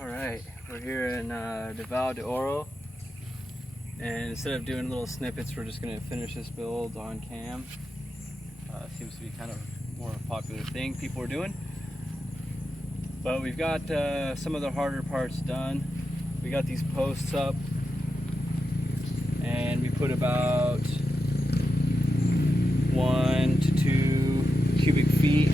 Alright, we're here in Davao de Oro, and instead of doing little snippets, we're just going to finish this build on cam. Seems to be kind of more of a popular thing people are doing. But we've got some of the harder parts done. We got these posts up, and we put about 1 to 2 cubic feet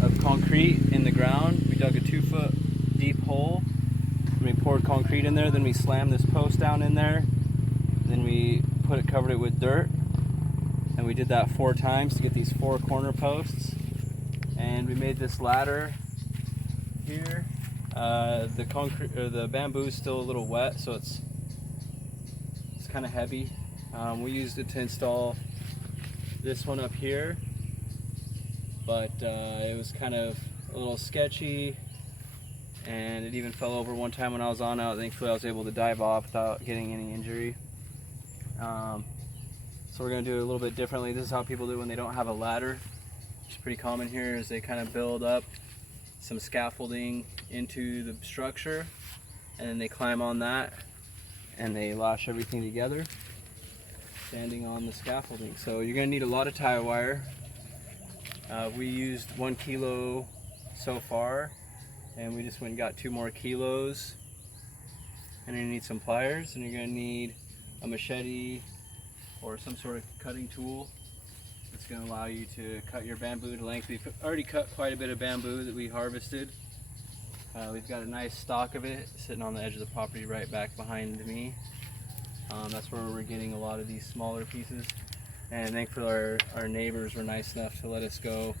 of concrete in the ground. We dug a 2-foot deep hole, and we poured concrete in there. Then we slammed this post down in there. Then we covered it with dirt, and we did that 4 times to get these 4 corner posts. And we made this ladder here. The concrete or the bamboo is still a little wet, so it's kind of heavy. We used it to install this one up here, but it was kind of a little sketchy, and it even fell over one time when I was on out. Thankfully I was able to dive off without getting any injury. So we're going to do it a little bit differently. This is how people do it when they don't have a ladder, which is pretty common here. Is they kind of build up some scaffolding into the structure, and then they climb on that and they lash everything together standing on the scaffolding. So you're going to need a lot of tie wire. We used 1 kilo so far, and we just went and got 2 more kilos. And you're going to need some pliers, and you're going to need a machete or some sort of cutting tool that's going to allow you to cut your bamboo to length. We've already cut quite a bit of bamboo that we harvested. We've got a nice stock of it sitting on the edge of the property right back behind me. That's where we're getting a lot of these smaller pieces. And thankfully our neighbors were nice enough to let us go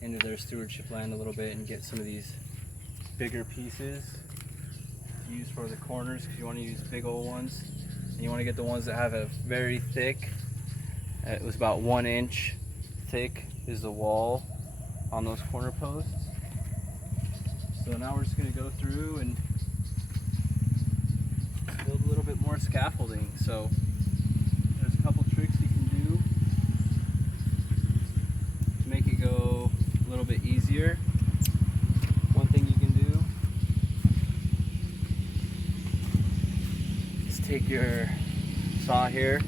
into their stewardship land a little bit and get some of these bigger pieces to use for the corners, because you want to use big old ones. And you want to get the ones that have a very thick, it was about 1 inch thick is the wall on those corner posts. So now we're just going to go through and build a little bit more scaffolding. So there's a couple tricks you can do to make it go a little bit easier. One thing you can do is take your saw here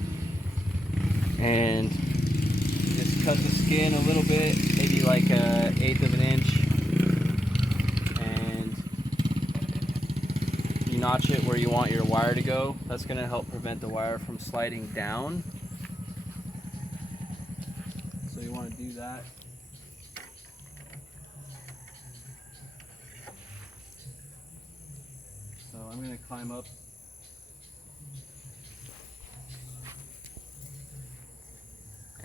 and just cut the skin a little bit, maybe like 1/8 of an inch, and you notch it where you want your wire to go. That's going to help prevent the wire from sliding down. So you want to do that. So I'm going to climb up.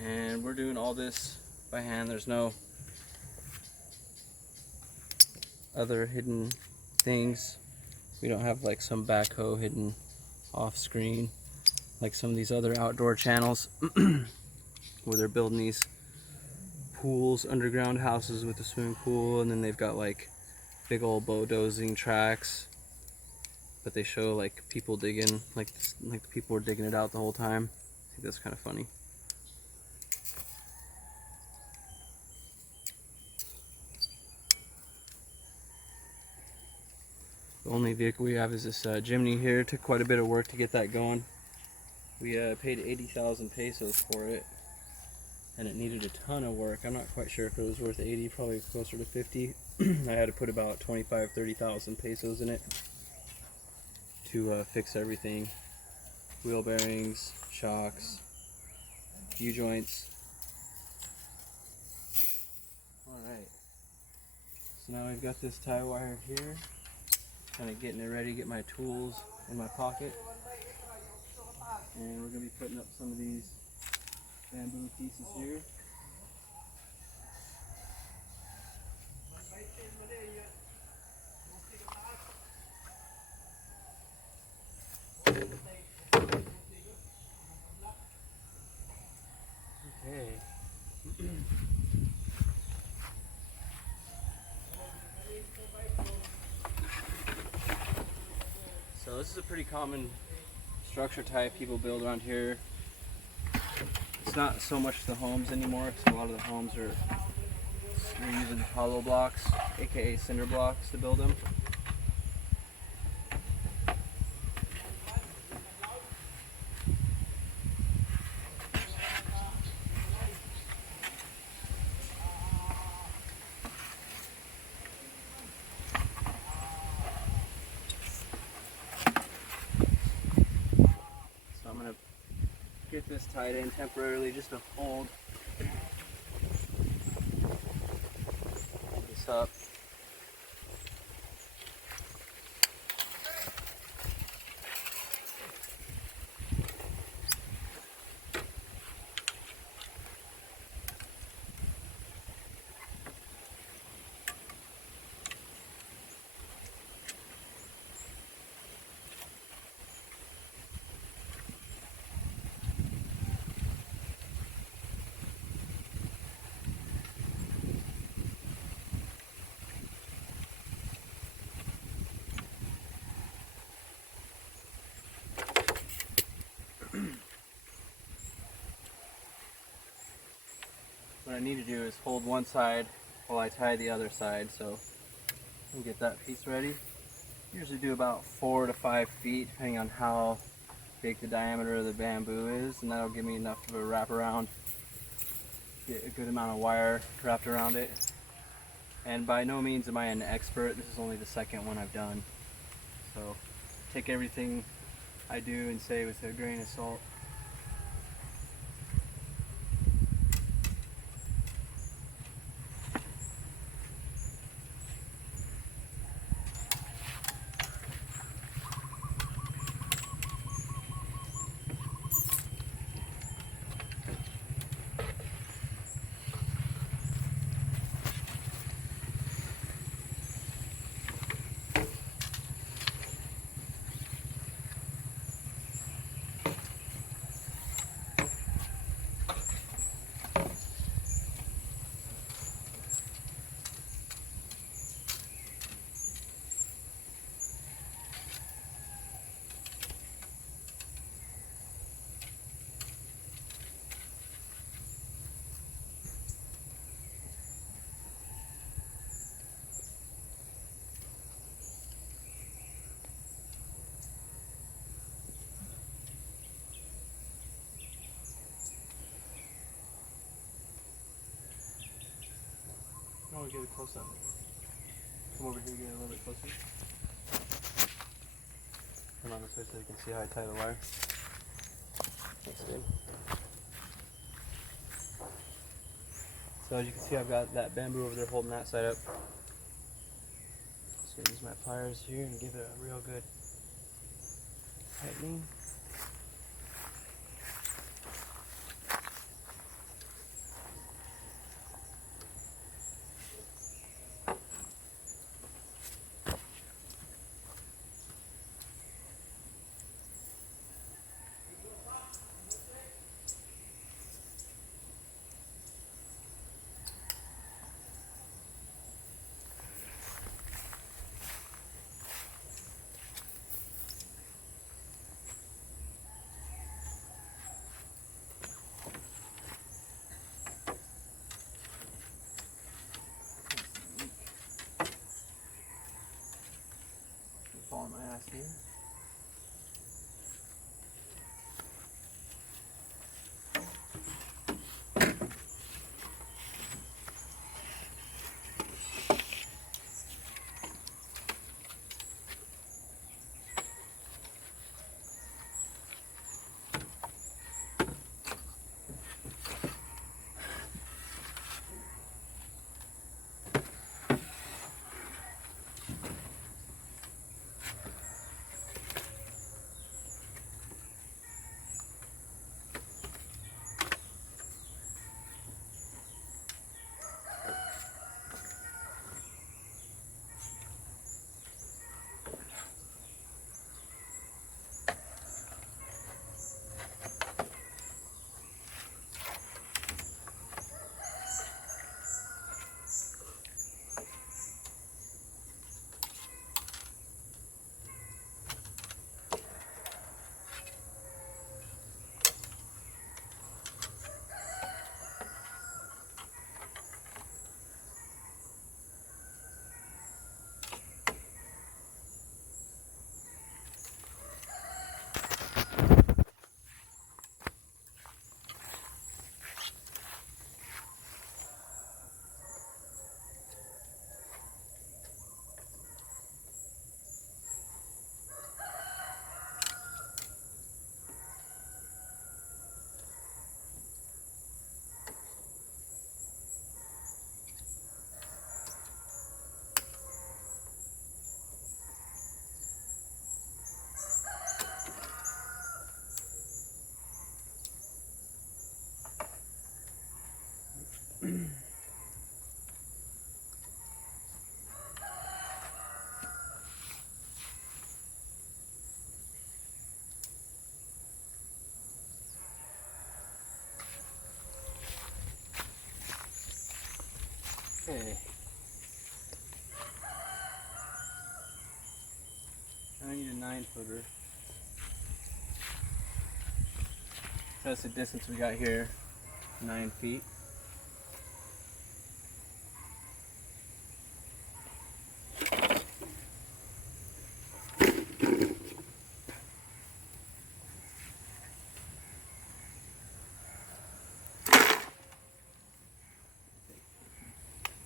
And we're doing all this by hand. There's no other hidden things. We don't have like some backhoe hidden off screen like some of these other outdoor channels where they're building these pools, underground houses with a swimming pool, and then they've got like big old bulldozing tracks, but they show like people digging, like people were digging it out the whole time. I think that's kind of funny. The only vehicle we have is this Jimny here. It took quite a bit of work to get that going. We paid 80,000 pesos for it, and it needed a ton of work. I'm not quite sure if it was worth 80, probably closer to 50. I had to put about 25,000-30,000 pesos in it to fix everything. Wheel bearings, shocks, U-joints. Alright, so now I've got this tie wire here. Kind of getting it ready, get my tools in my pocket, and we're going to be putting up some of these bamboo pieces here. Okay. So this is a pretty common structure type people build around here. It's not so much the homes anymore, because a lot of the homes are using hollow blocks, aka cinder blocks, to build them. this tied in temporarily just to hold this up. What I need to do is hold one side while I tie the other side, so we'll get that piece ready. Usually do about 4 to 5 feet depending on how big the diameter of the bamboo is, and that'll give me enough of a wraparound, get a good amount of wire wrapped around it. And by no means am I an expert, this is only the second one I've done, so take everything I do and say with a grain of salt. I want to get a close up. Come over here, get a little bit closer. Come on this way so you can see how I tie the wire. That's good. So as you can see, I've got that bamboo over there holding that side up. Just gonna use my pliers here and give it a real good tightening. Fall on my ass here. Okay. I need a 9-footer. That's the distance we got here, 9 feet.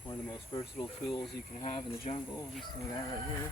One of the most versatile tools you can have in the jungle. This little guy right here.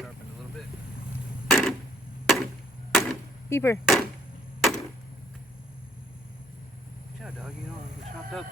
Sharpened a little bit. Beeper. Good job, dog. You don't want to get chopped up.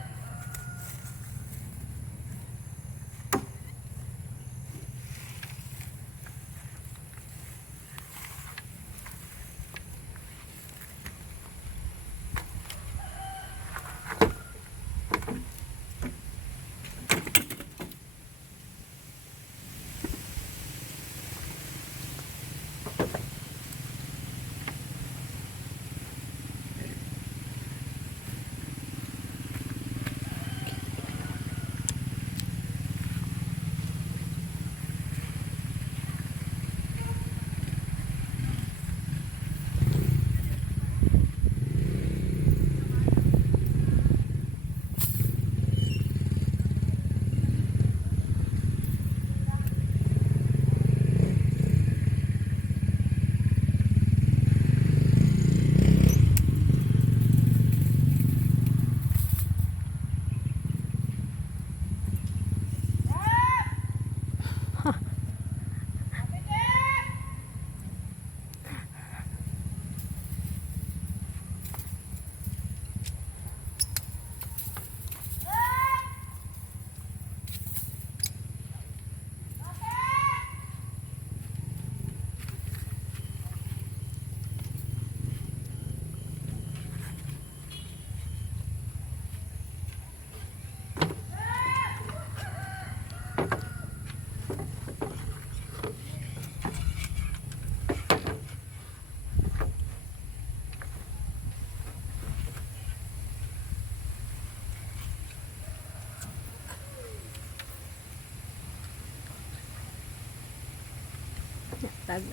That's it.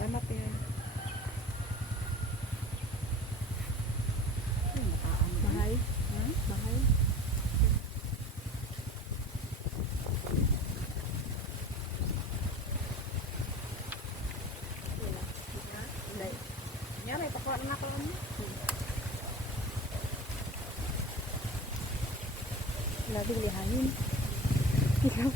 Salamat yan. Bahay? Bahay? Yan, may pakuha na ako. Labing lihanin. Ikaw.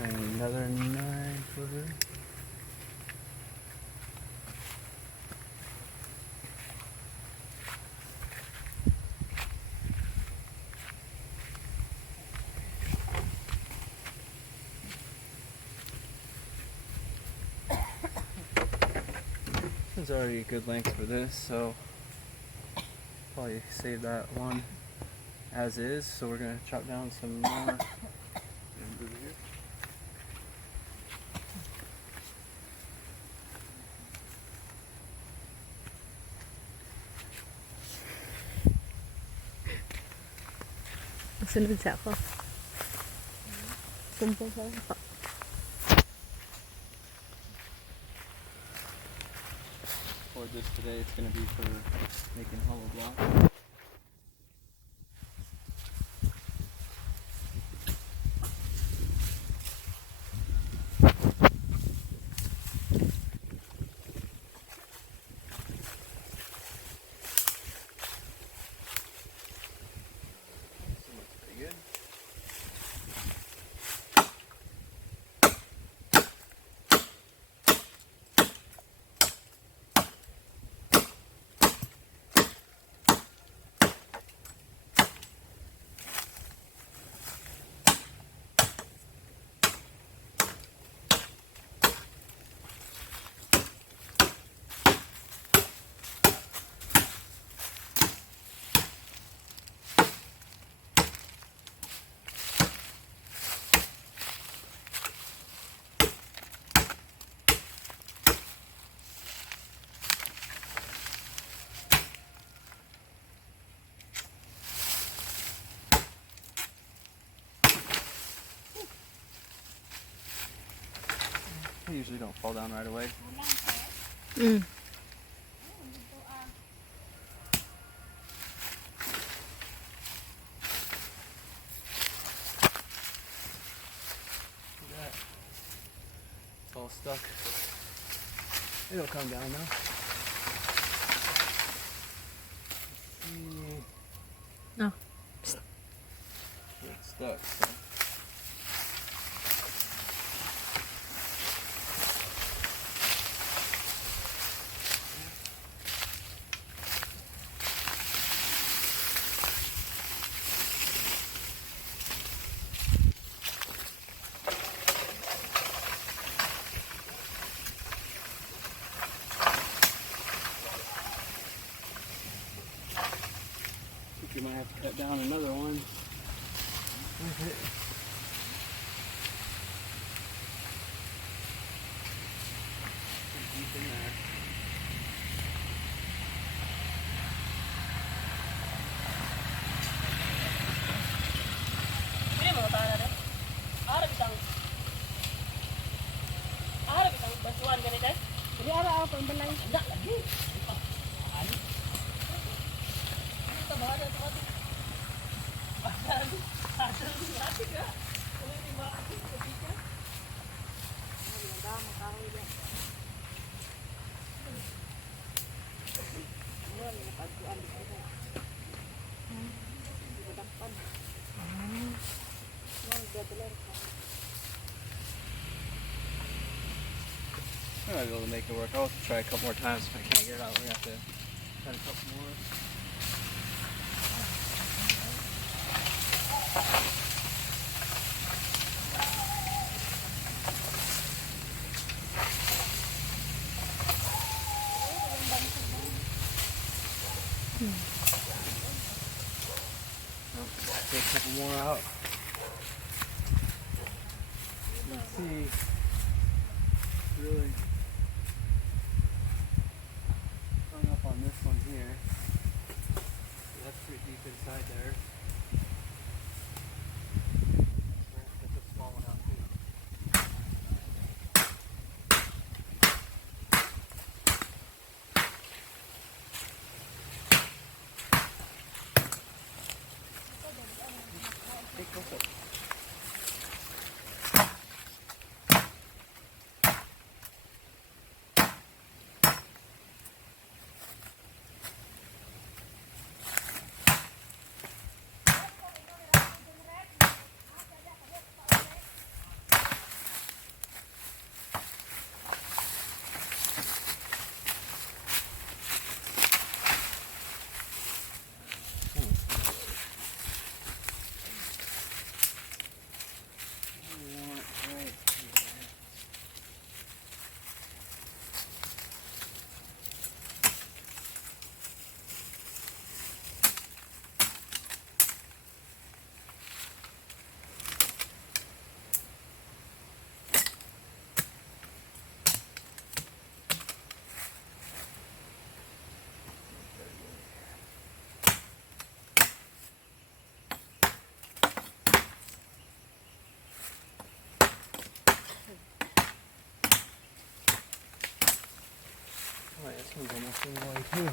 Another 9-footer. This is already a good length for this, so probably save that one as is. So we're gonna chop down some more. Sunod sa ako. Sumpong sa ako. For this today, it's gonna be for making hollow blocks. They usually don't fall down right away. Mm. all stuck. It'll come down now. No. It's stuck. So. You might have to cut down another one with it. Deep in there. Ini mau tahan ada. Ada bintang. Ada bintang bantuan gini deh. Ini ada apa yang benar? Enggak lagi. Kita bawa ada tempat. Ada lagi ya. Ini di bawah ketika. Ini ada mau dia. Ini bantuan di sini. Di depan. I might be able to make it work. I'll try a couple more times. If I can't get it out, we're going to have to cut a couple more. Take a couple more out. Let's see. Really hung up on this one here. That's pretty deep inside there. Get the small one out too. Hey, go for it. Alright, this one's almost in the way too.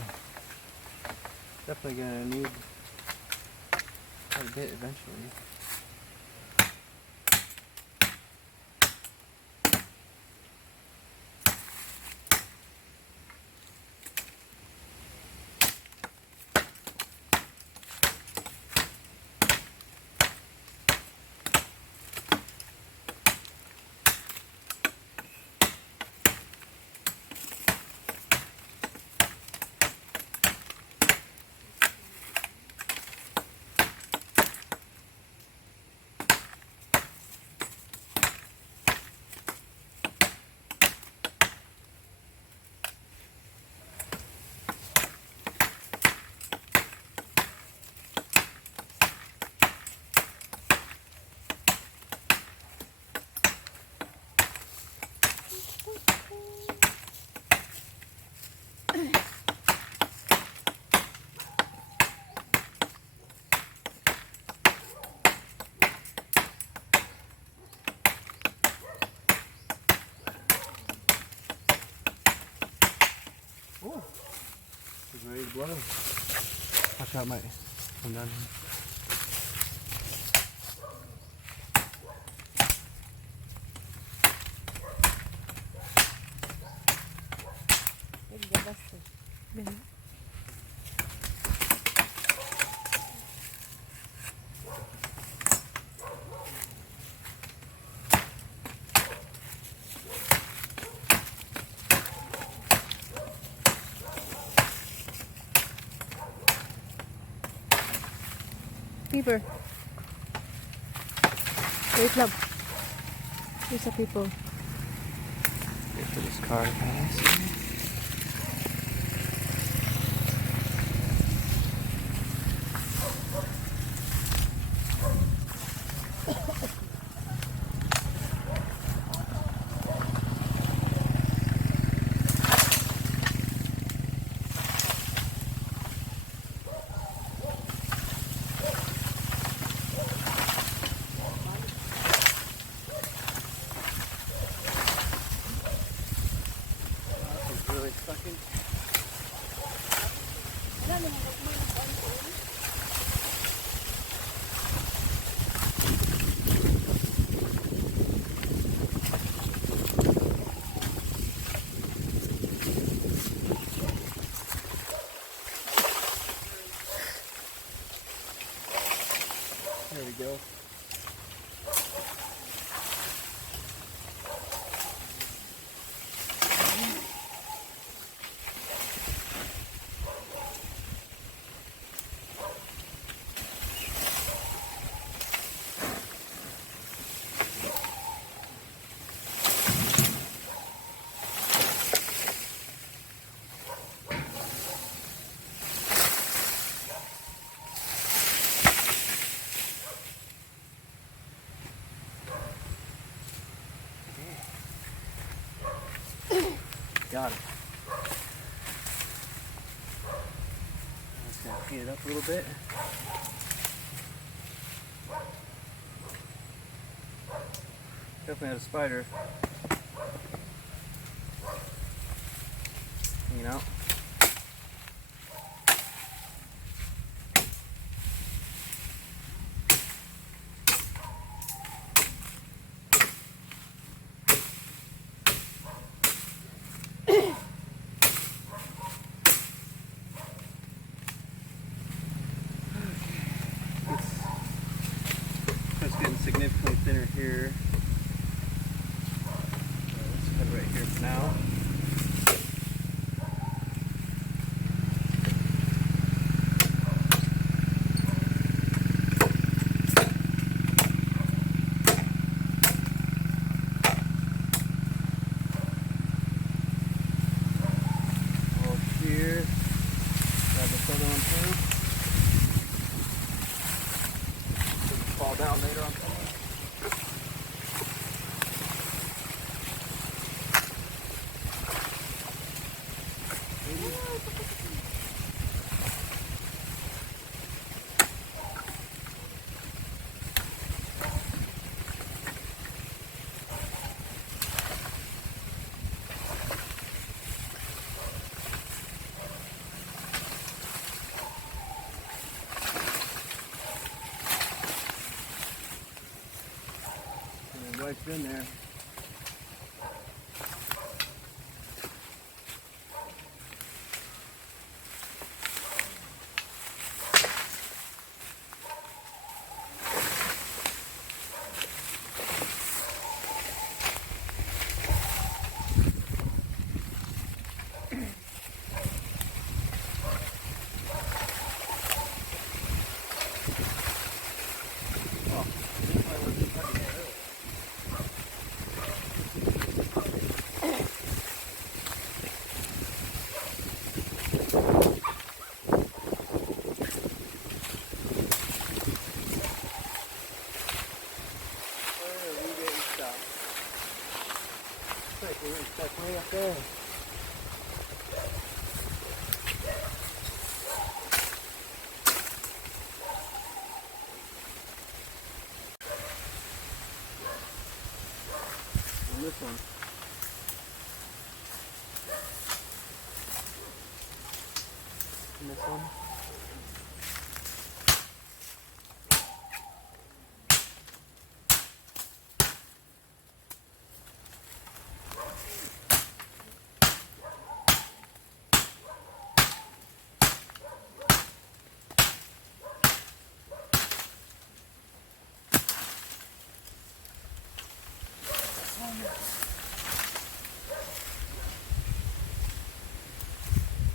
Definitely gonna need quite a bit eventually. Oh, it's ready to blow. Watch out, it might come down here. keeper. Wait lang. There's a people. Wait for this car to pass. Really fucking. There we go. Got it. I'm just gonna clean it up a little bit. Definitely had a spider. Hanging out. It's getting significantly thinner here. So let's cut it right here for now. All here. Grab this other one too. Fall down later on. Wife's in there. We're going to step way up there. And this one. And this one.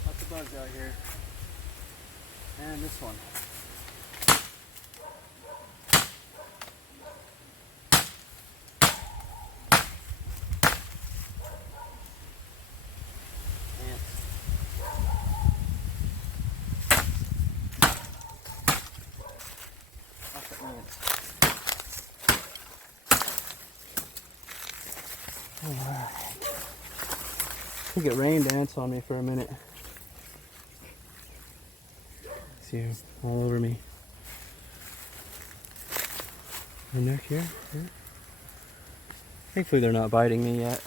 Lots of bugs out here. And this one. Alright. I think it rained ants on me for a minute. See them all over me. And they're here. Thankfully they're not biting me yet.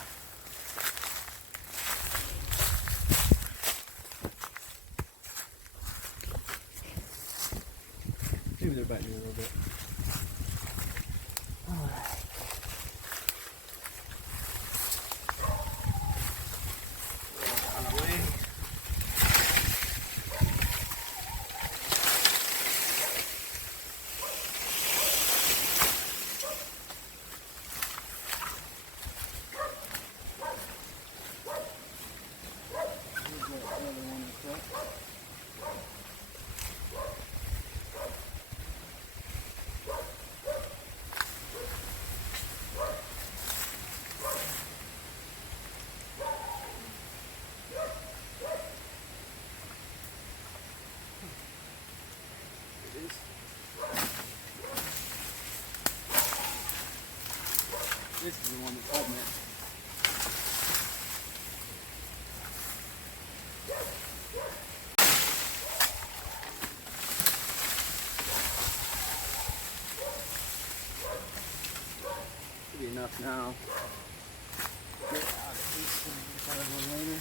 Maybe they're biting me a little bit. Alright. This is the one that caught me. Should be enough now. Get out of these things out of one later.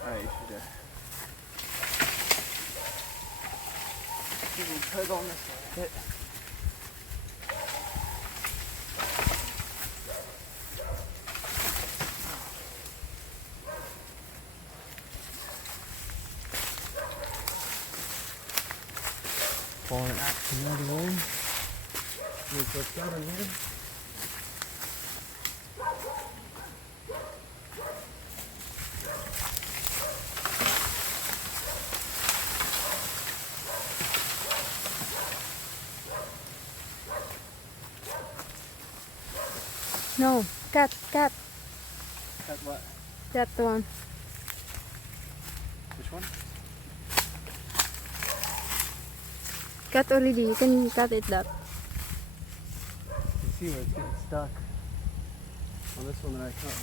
Alright, you should give me a tug on this side a bit. Pulling it out the other way. Here's what's got in here. No, cat. Cut what? That one. Which one? Cut already. You can cut it that. You see where it's getting stuck on this one that I cut.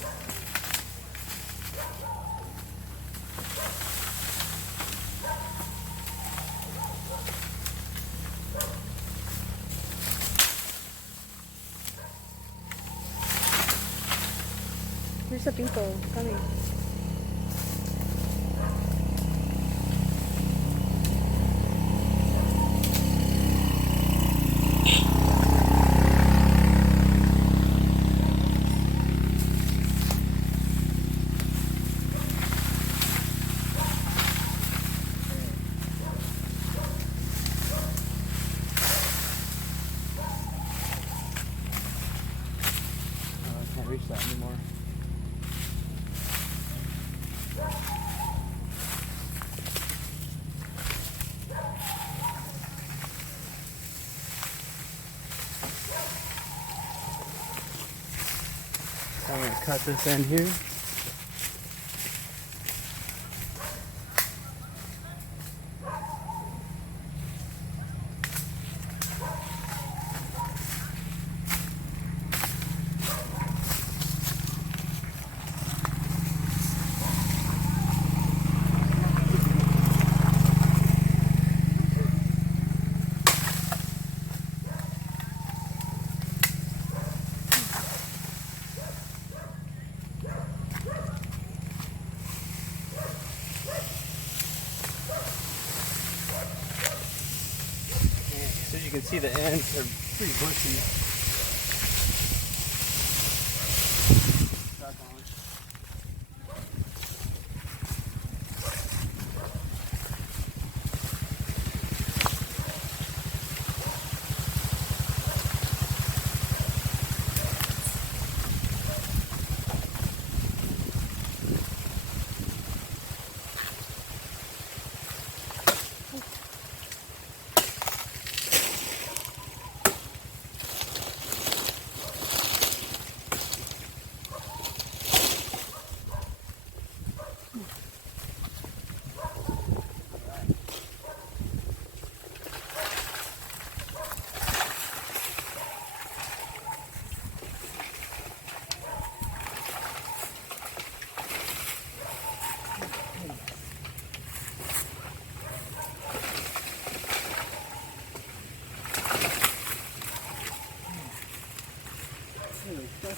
There's the people coming. I can't reach that anymore. I'm going to cut this end here. So you can see the ends are pretty bushy. Stuck on.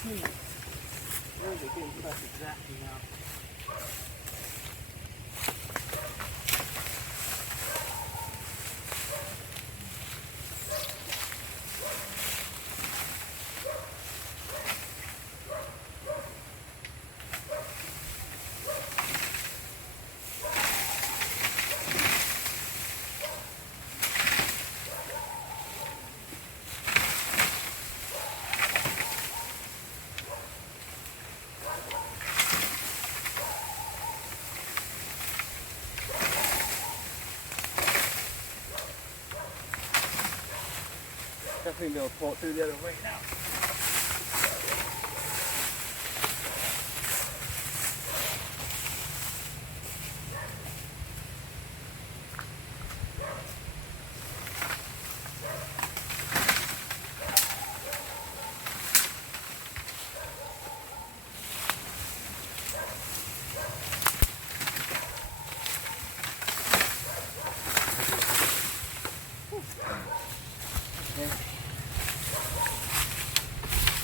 Where is it getting stuck exactly now? Definitely be able to pull it through the other way now.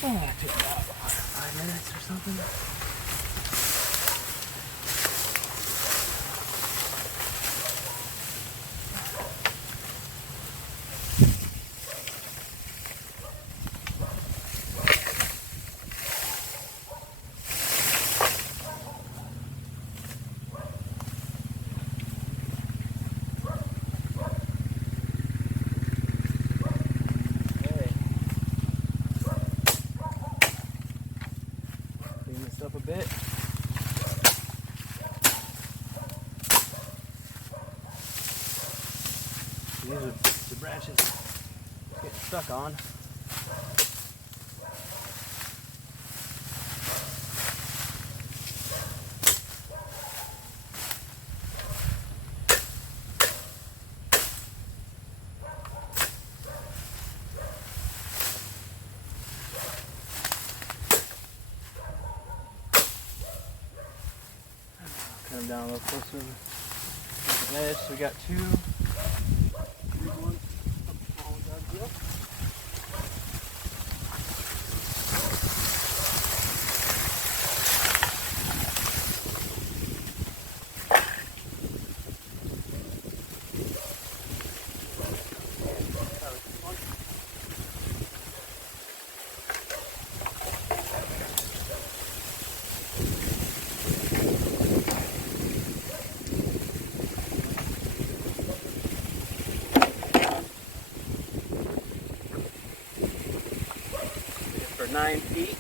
Oh, that took about 5 minutes or something. Clean this up a bit. These are the branches getting stuck on. Cut them down a little closer to the edge. So we got two. Here's one. All dug up. For 9 feet.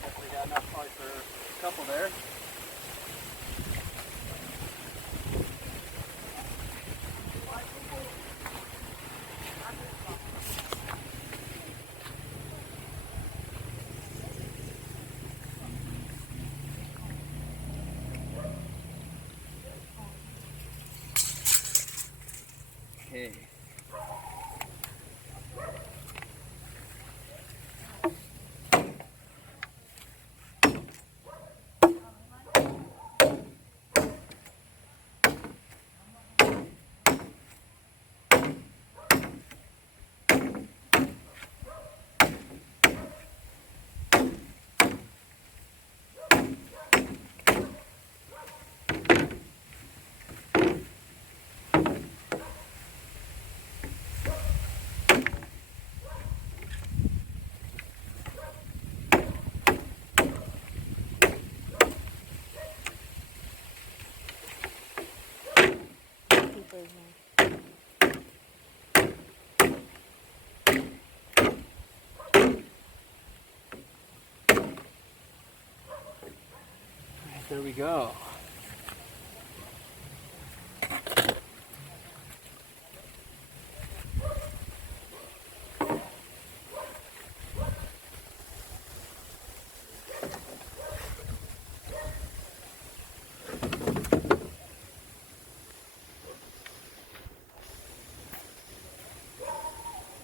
Definitely got enough probably for a couple there. Okay. There we go.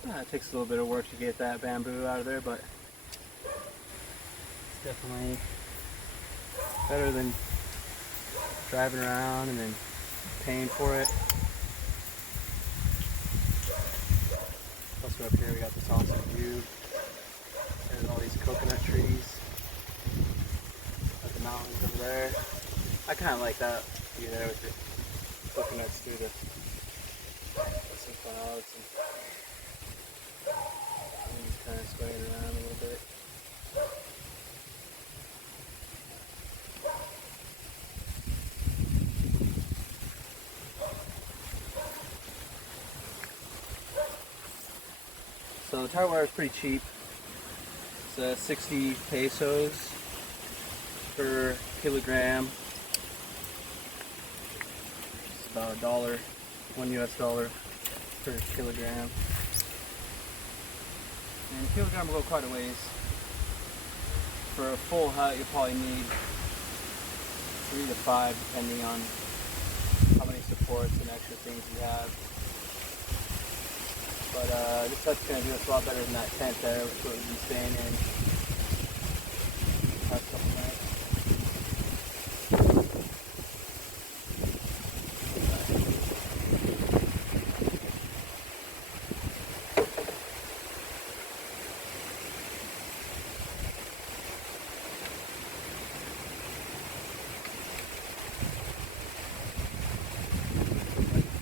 It takes a little bit of work to get that bamboo out of there, but it's definitely better than driving around and then paying for it. Plus So up here we got this awesome view. There's all these coconut trees. Got the mountains over there. I kind of like that view there with the coconuts through the some clouds and things kind of swaying around a little bit. So the tire wire is pretty cheap. It's 60 pesos per kilogram. It's about $1, $1 per kilogram. And a kilogram will go quite a ways. For a full hut, you'll probably need 3 to 5, depending on how many supports and extra things you have. But this hut's going to do us a lot better than that tent there, which is what we've been staying in the past couple nights.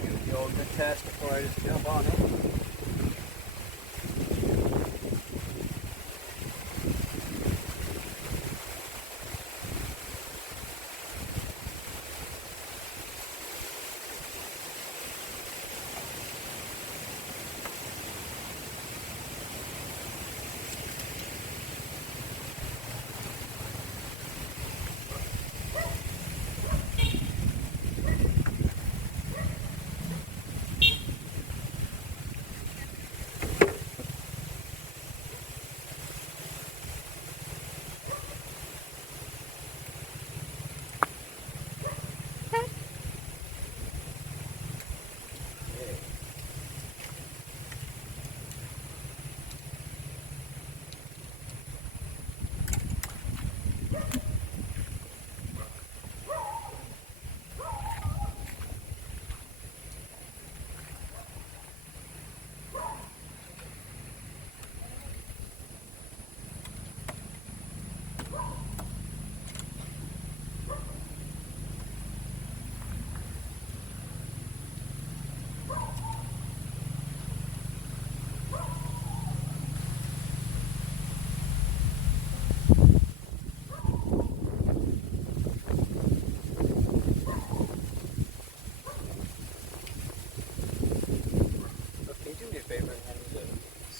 Do the old good test before I just jump on it.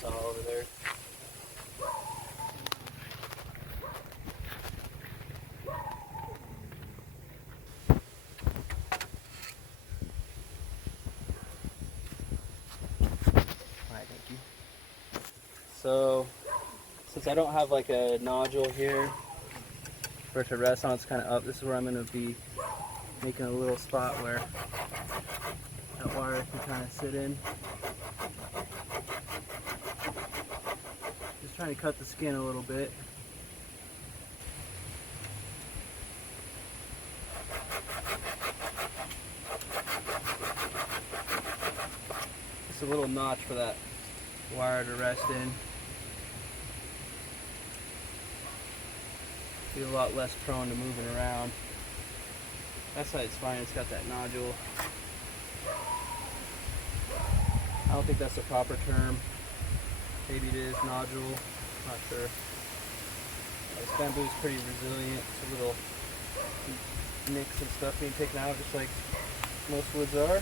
Over there. Alright, thank you. So, since I don't have like a nodule here for it to rest on, it's kind of up. This is where I'm going to be making a little spot where that wire can kind of sit in. Just trying to cut the skin a little bit. Just a little notch for that wire to rest in. Be a lot less prone to moving around. That side's fine, it's got that nodule. I don't think that's the proper term. Maybe it is nodule, not sure. This bamboo is pretty resilient. It's a little nicks and stuff being taken out just like most woods are.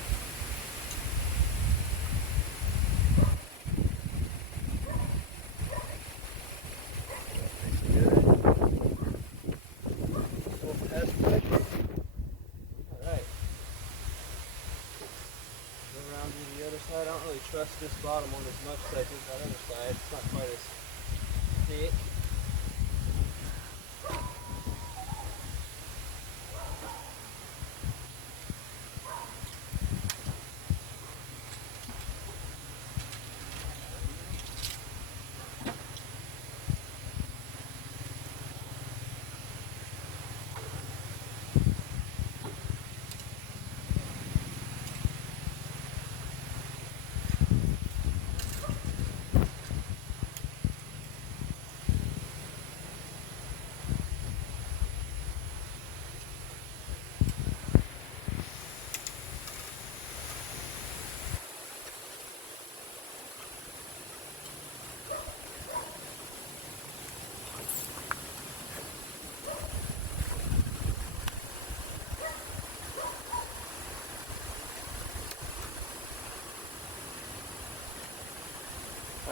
I don't really trust this bottom one as much as I do that other side. It's not quite as thick.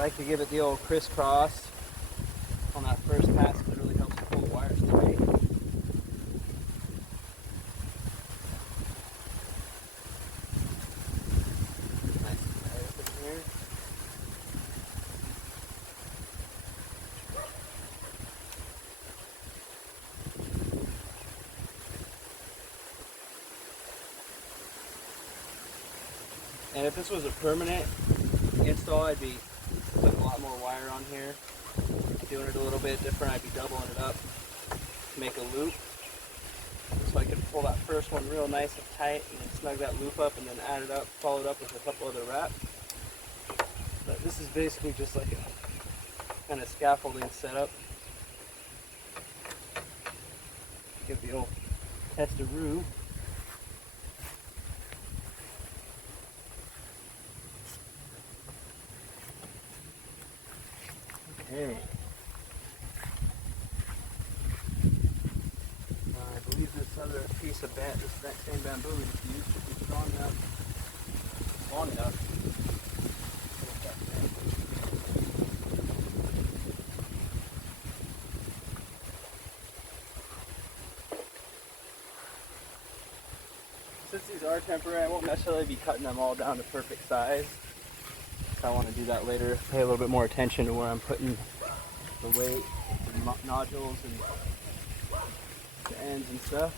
I like to give it the old crisscross on that first pass because it really helps pull the wires away. Nice and tight up in here. And if this was a permanent install, I'd be putting a lot more wire on here. Doing it a little bit different, I'd be doubling it up to make a loop. So I could pull that first one real nice and tight and then snug that loop up and then add it up, follow it up with a couple other wraps. But this is basically just like a kind of scaffolding setup. Give the old test-a-roo. Okay. I believe this other piece of that same bamboo we just used should be strong enough, long enough. Since these are temporary, I won't necessarily be cutting them all down to perfect size. I want to do that later, pay a little bit more attention to where I'm putting the weight, the nodules, and the ends and stuff.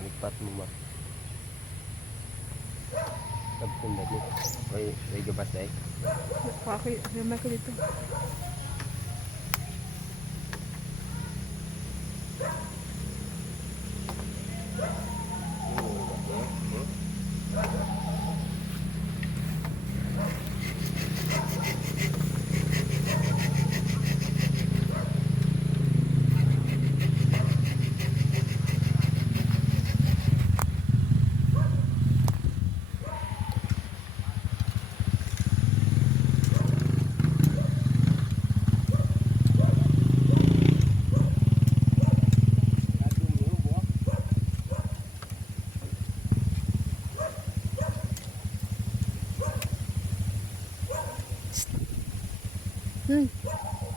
Lipat mo ba? Tapos dito. May gabas dahil. Gamay ko dito.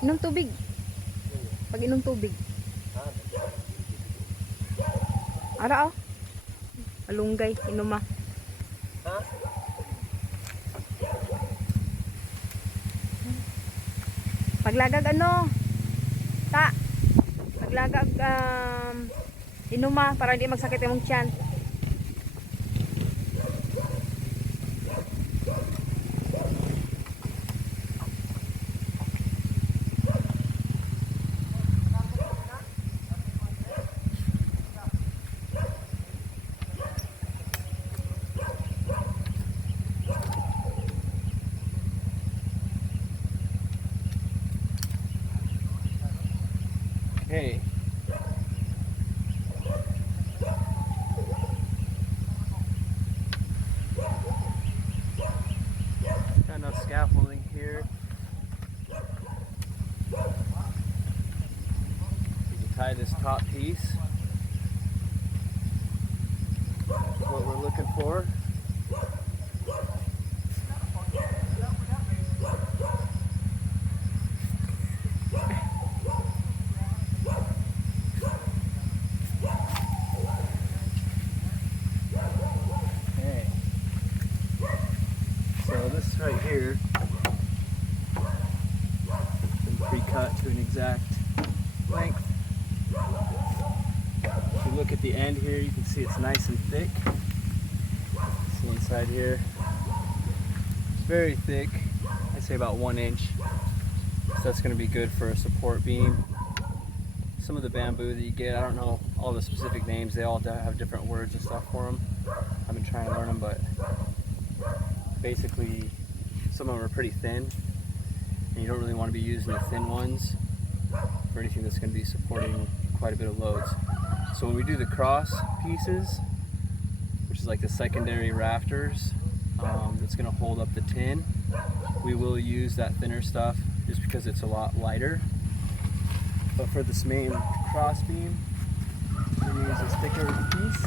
Inom tubig. Pag inom tubig. Ara oh. Malunggay, inom ah. Ha? Paglagag ano? Ta. Paglagag inom ah para hindi magsakit yung tiyan. Okay, scaffolding here. You can tie this top piece. That's what we're looking for. Okay. So this right here has been pre-cut to an exact length. If you look at the end here, you can see it's nice and thick. See inside here, it's very thick. I'd say about 1 inch. So that's going to be good for a support beam. Some of the bamboo that you get, I don't know all the specific names. They all have different words and stuff for them. I've been trying to learn them, but basically some of them are pretty thin, and you don't really want to be using the thin ones for anything that's going to be supporting quite a bit of loads. So when we do the cross pieces, which is like the secondary rafters that's going to hold up the tin, we will use that thinner stuff just because it's a lot lighter. But for this main cross beam, we're going to use this thicker piece.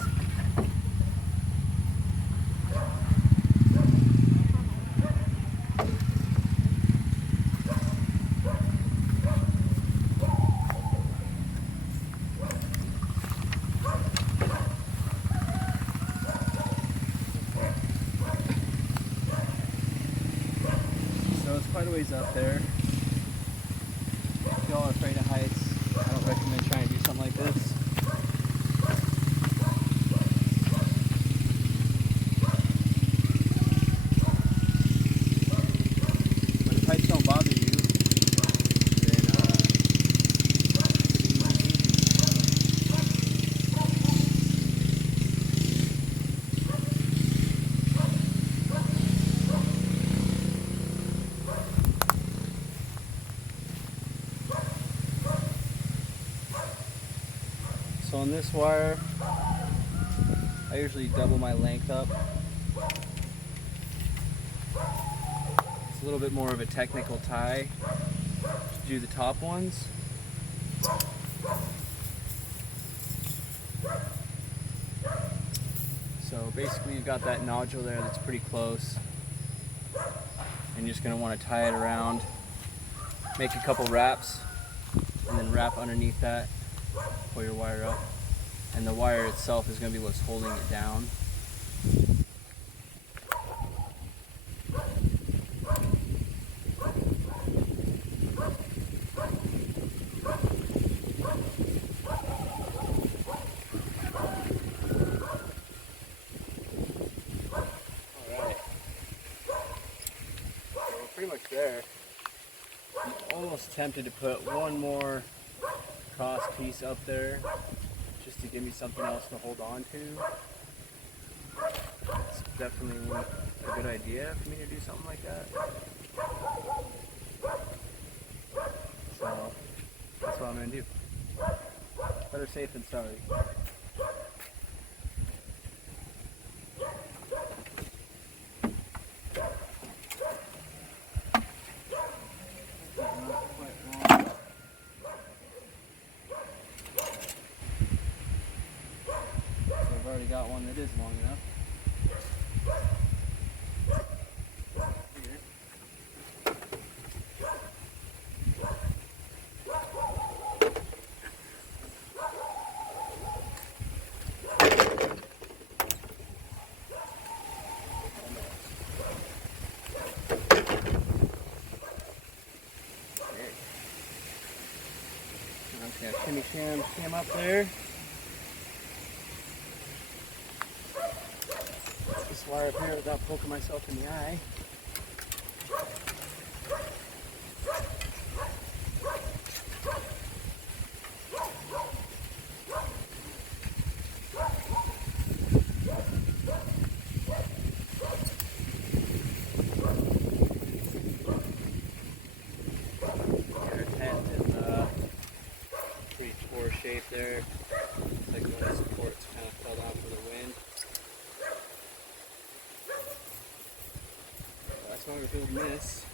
Quite a ways up there. If y'all are afraid of heights, I don't recommend trying to do something like this. But if heights don't bother you, then it's easy. So on this wire, I usually double my length up. It's a little bit more of a technical tie to do the top ones. So basically you've got that nodule there that's pretty close, and you're just going to want to tie it around, make a couple wraps, and then wrap underneath that. Pull your wire up, and the wire itself is going to be what's holding it down. Alright, so we're pretty much there. I'm almost tempted to put one more cross piece up there just to give me something else to hold on to. It's definitely a good idea for me to do something like that. So that's what I'm going to do. Better safe than sorry. I've already got one that is long enough. Here. Okay, shimmy sham came up there. This wire up here without poking myself in the eye. Our tent is pretty poor shape there. It's like one of the supports kind of fell down for the wind. water filled mist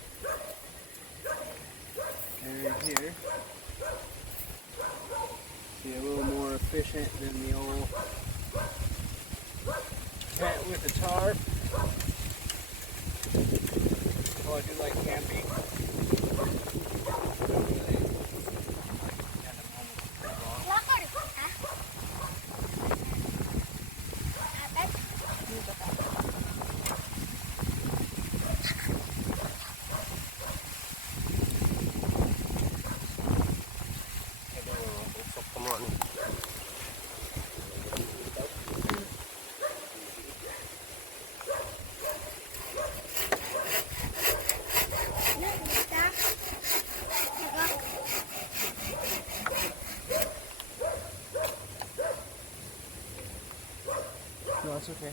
area here. See, a little more efficient than the old tent with the tarp. Oh, I do like camping. Usok pa mo ano. No, it's okay.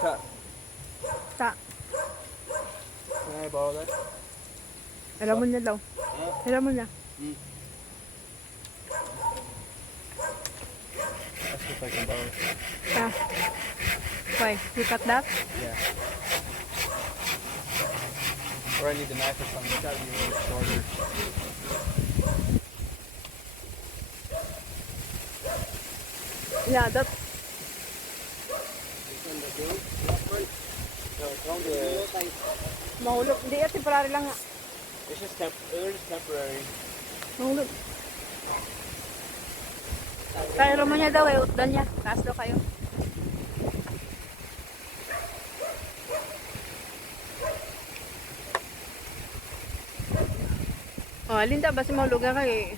Chuck, Ta. can I borrow that? Alam mo na daw. Alam mo na. That's if I can borrow it. Ta. Why? You cut that? Yeah. Or I need the knife or something. It's gotta be a little shorter. Yeah, that. No, it's on the. Mahulog. Hindi, temporary lang nga. It's just they're just temporary. Mahulog. Kaya mo niya daw eh, utdan niya. Taas daw kayo. Oh, Linda, basta mahulog ka kay.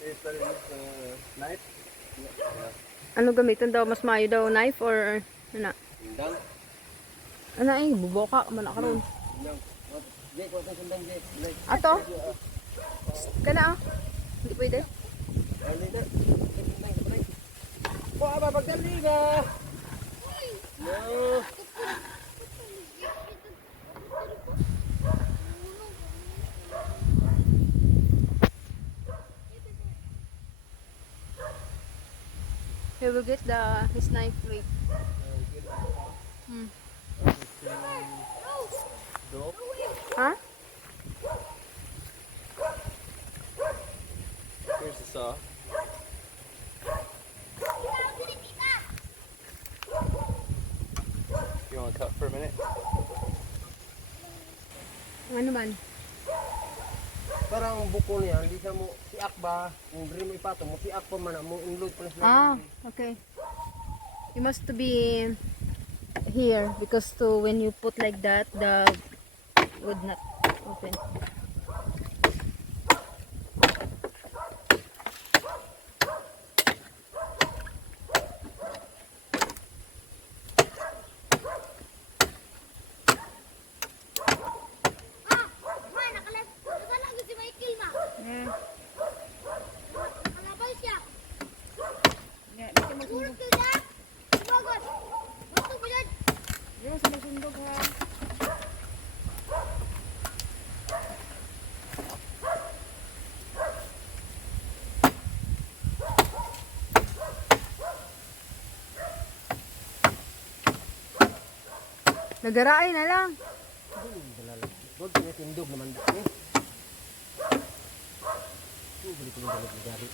It's better use the knife. Ano gamitin daw? Mas maayo daw knife or ano? Sundang. Ano eh, buboka man na karon. Sundang. Jay, kuha tayo sundang, Jay. Ato? Kana ah. Hindi pwede. Ay, later. Sundang, sundang. Kuha ba, pagdali ka? No. He will get his knife weight. Go. Huh? Here's the saw. You want to cut for a minute? Ano man? Parang buko niya, hindi siya mo siak ba? Kung diri mo ipato mo, siak pa man mo inload pa na Ah, okay. You must to be here because to when you put like that, the would not open. Nagaraay na lang. Huwag kanya tindog naman dito. Balik ko yung dalag ni Gary.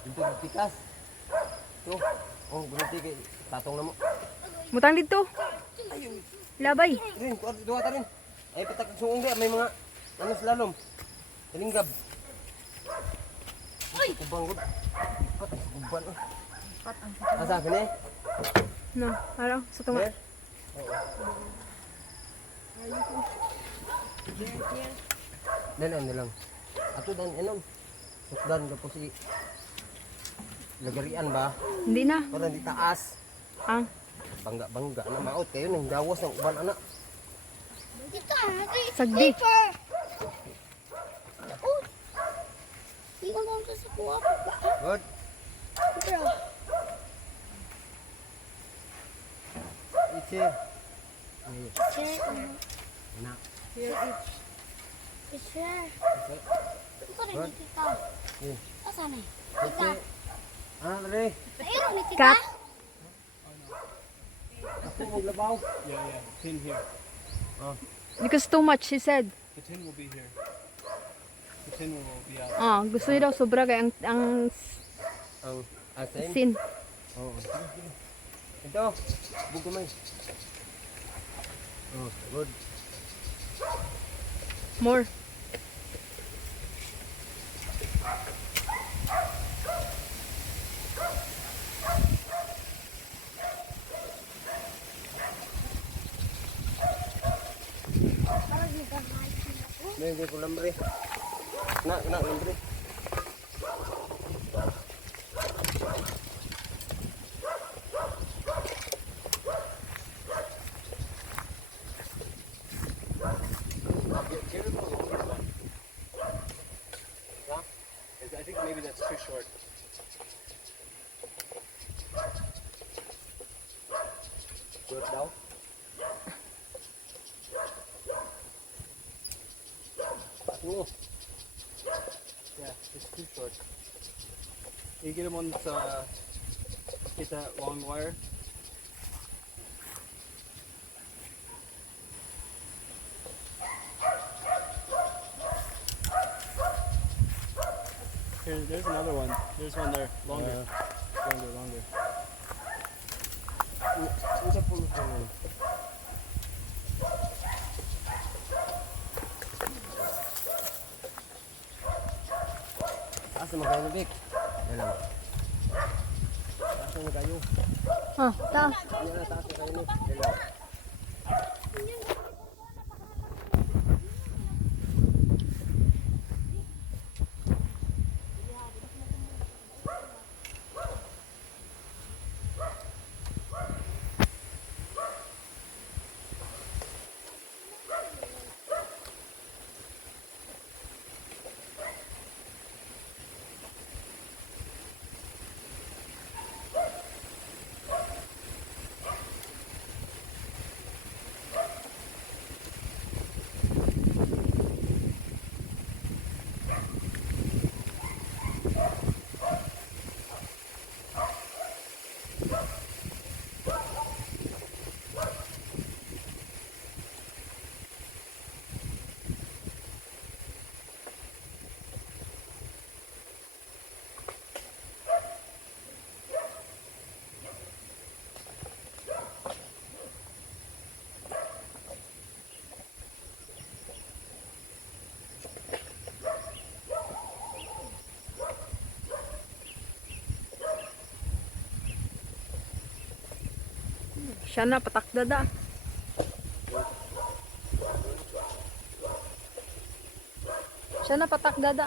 Dito nagtikas. Ito. Oh, berhenti kay tatong na mo. Mutang dito. Labay. Rin, duha ta rin. Ay, patak suong di. May mga Ano slalom? Talinggab. Ay! Kubang gud. Pat ang guban. Asa kini? No, araw sa tunga. Eh? Oo. Dalan. Ato dan inom. Sukdan ka po si lagarian ba? Hindi na. Para di taas. Ang Bangga na maot kayo nang dawas ng uban anak. sagdi. Ikaw lang sa kuha. Good. Ichi. Na. Eh. Asan eh? Ichi. Ah, dali. Ayun, ni Cut. Ako mo labaw. Yeah. Tin here. Because too much, she said. The tin will be here. The tin will be out. Ah, gusto niya daw sobra kay ang Ang asin. sin. Oo. Ito. Bugumay. Oh, good. More. Hindi ko lambre. Na lambre. I think maybe that's too short. Good daw. Oh, Yeah, it's too short. You get them on get that long wire. There's another one. There's one there. Longer. Longer. isa po ito. Taas na kayo, Vic. Yan lang. Taas na kayo. Ah, ta. Yan na, taas na kayo. Yan lang. Siya na patakdada. Siya na patakdada.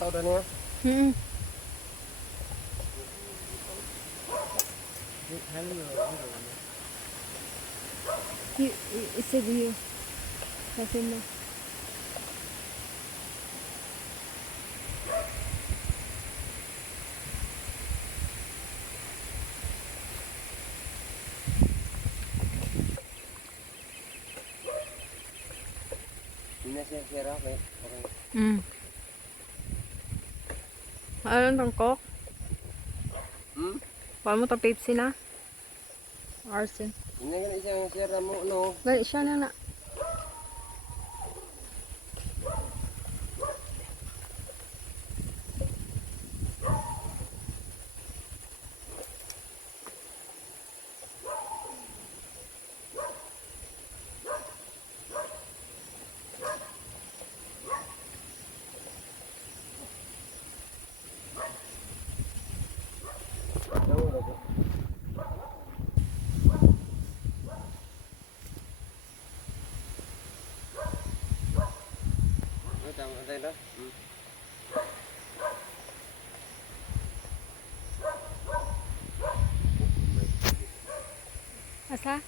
bataw na niya. Hmm. Isa diyo. Kasi mo. Hindi na siya sira. Ano tong Coke? Paano mo to Pepsi na? Arsen. Hindi na siya sira mo, no? Gali siya na na. Tama tayo na. Asa?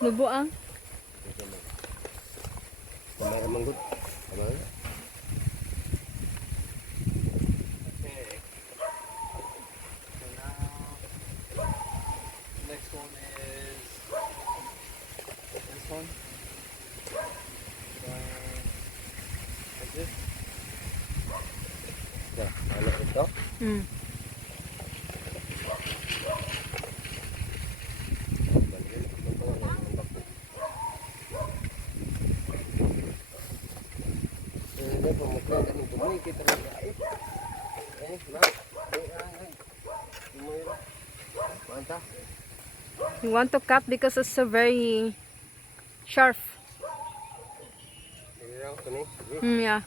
Lubuang? Kamera manggut. Kamera. Okay. So now, next one is this one. Like this. Ya, ano ito? Hmm. You want to cut because it's so very sharp. Yeah.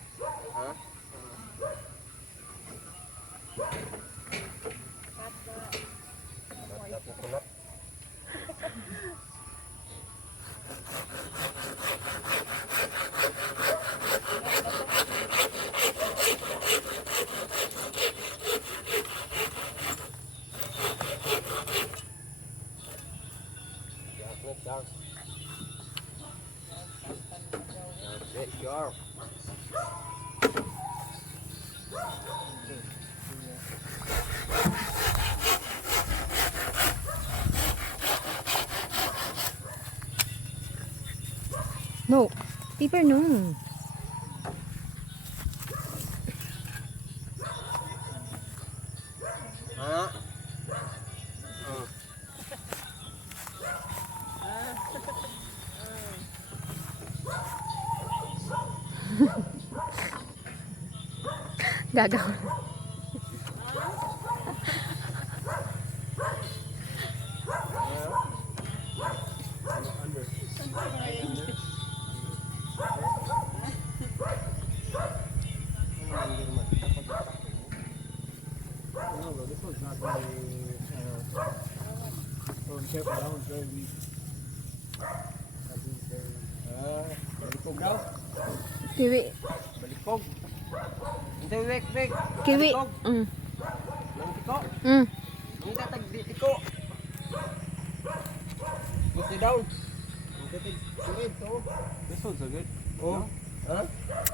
No, deeper no. Gagawin. Balikog daw. Kiwi. Balikog. Hindi, wek. Kiwi. Balikog. Tiko. Hindi ka tagdi-tiko. Gusto daw. Hindi to. This one's so good. Oh. Huh?